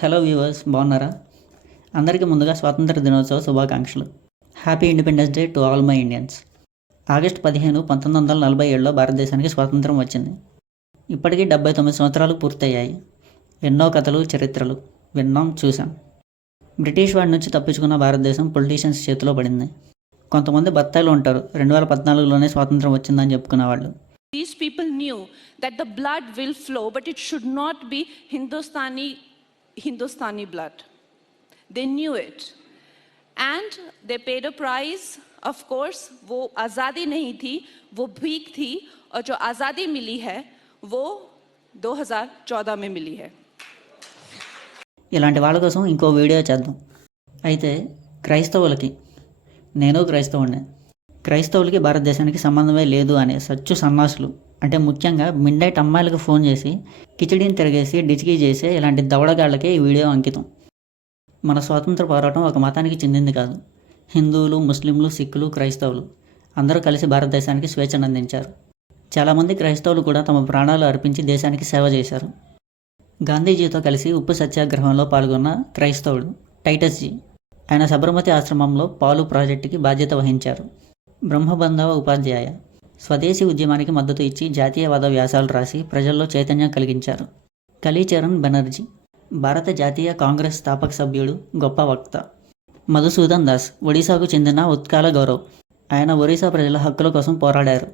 Hello viewers, బాగున్నారా? అందరికీ ముందుగా స్వాతంత్ర దినోత్సవ శుభాకాంక్షలు. Happy independence day to all my Indians. August 15, 1947లో భారతదేశానికి స్వాతంత్రం వచ్చింది. ఇప్పటికీ 79 సంవత్సరాలు పూర్తయ్యాయి. ఎన్నో కథలు, చరిత్రలు విన్నాం, చూసాం. బ్రిటిష్ వాడి నుంచి తప్పించుకున్న భారతదేశం పొలిటీషియన్స్ చేతిలో పడింది. కొంతమంది బత్తాయిలు ఉంటారు, 2014లోనే స్వాతంత్రం వచ్చిందని చెప్పుకునేవాళ్ళు. These people knew that the blood will flow, but it should not be Hindustani blood. They knew it. And they paid a price. Of course, वो आज़ादी नहीं थी, वो भीख थी, और जो आज़ादी मिली है वो 2014 में मिली है. ఇలాంటి వాళ్ళ కోసం ఇంకో వీడియో చేద్దాం. అయితే క్రైస్తవులకి, నేను క్రైస్తవుడినే, క్రైస్తవులకి భారతదేశానికి సంబంధమే లేదు అనే సచ్చు సన్నాసులు, అంటే ముఖ్యంగా మిడ్నైట్ అమ్మాయిలకు ఫోన్ చేసి కిచిడీని తిరిగేసి డిచికీ చేసే ఇలాంటి దవడగాళ్ళకే ఈ వీడియో అంకితం. మన స్వాతంత్ర పోరాటం ఒక మతానికి చెందింది కాదు. హిందువులు, ముస్లింలు, సిక్కులు, క్రైస్తవులు అందరూ కలిసి భారతదేశానికి స్వేచ్ఛను అందించారు. చాలామంది క్రైస్తవులు కూడా తమ ప్రాణాలు అర్పించి దేశానికి సేవ చేశారు. గాంధీజీతో కలిసి ఉప్పు సత్యాగ్రహంలో పాల్గొన్న క్రైస్తవుడు టైటస్ జీ. ఆయన సబర్మతి ఆశ్రమంలో పాలు ప్రాజెక్టుకి బాధ్యత వహించారు. బ్రహ్మబంధవ ఉపాధ్యాయ స్వదేశీ ఉద్యమానికి మద్దతు ఇచ్చి జాతీయవాద వ్యాసాలు రాసి ప్రజల్లో చైతన్యం కలిగించారు. కాళీచరణ్ బెనర్జీ భారత జాతీయ కాంగ్రెస్ స్థాపక సభ్యుడు, గొప్ప వక్త. మధుసూదన్ దాస్ ఒడిశాకు చెందిన ఉత్కాల గౌరవ్. ఆయన ఒరిస్సా ప్రజల హక్కుల కోసం పోరాడారు.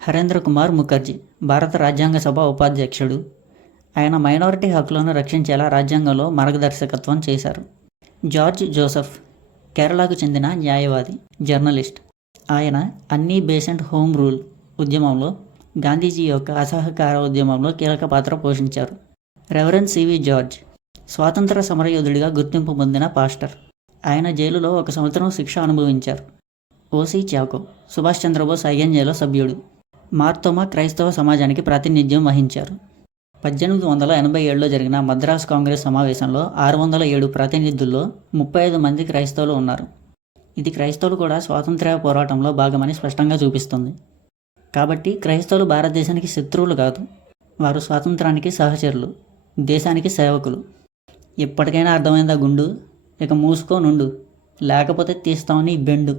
హరేంద్ర కుమార్ ముఖర్జీ భారత రాజ్యాంగ సభ ఉపాధ్యక్షుడు. ఆయన మైనారిటీ హక్కులను రక్షించేలా రాజ్యాంగంలో మార్గదర్శకత్వం చేశారు. జార్జ్ జోసెఫ్ కేరళకు చెందిన న్యాయవాది, జర్నలిస్ట్. ఆయన అన్నీ బేసెంట్ హోమ్ రూల్ ఉద్యమంలో, గాంధీజీ యొక్క అసహకార ఉద్యమంలో కీలక పాత్ర పోషించారు. రెవరెండ్ సివి జార్జ్ స్వాతంత్ర సమరయోధుడిగా గుర్తింపు పొందిన పాస్టర్. ఆయన జైలులో 1 సంవత్సరం శిక్ష అనుభవించారు. ఓసి చాకో సుభాష్ చంద్రబోస్ ఐఎన్ఏలో సభ్యుడు. మార్తోమా క్రైస్తవ సమాజానికి ప్రాతినిధ్యం వహించారు. 1887లో జరిగిన మద్రాస్ కాంగ్రెస్ సమావేశంలో 607 ప్రాతినిధుల్లో 35 మంది క్రైస్తవులు ఉన్నారు. ఇది క్రైస్తవులు కూడా స్వాతంత్ర్య పోరాటంలో భాగమని స్పష్టంగా చూపిస్తుంది. కాబట్టి క్రైస్తవులు భారతదేశానికి శత్రువులు కాదు, వారు స్వాతంత్రానికి సహచరులు, దేశానికి సేవకులు. ఇప్పటికైనా అర్థమైందా గుండు? ఇక మూసుకోనుండు, లేకపోతే తీస్తామని బెండు.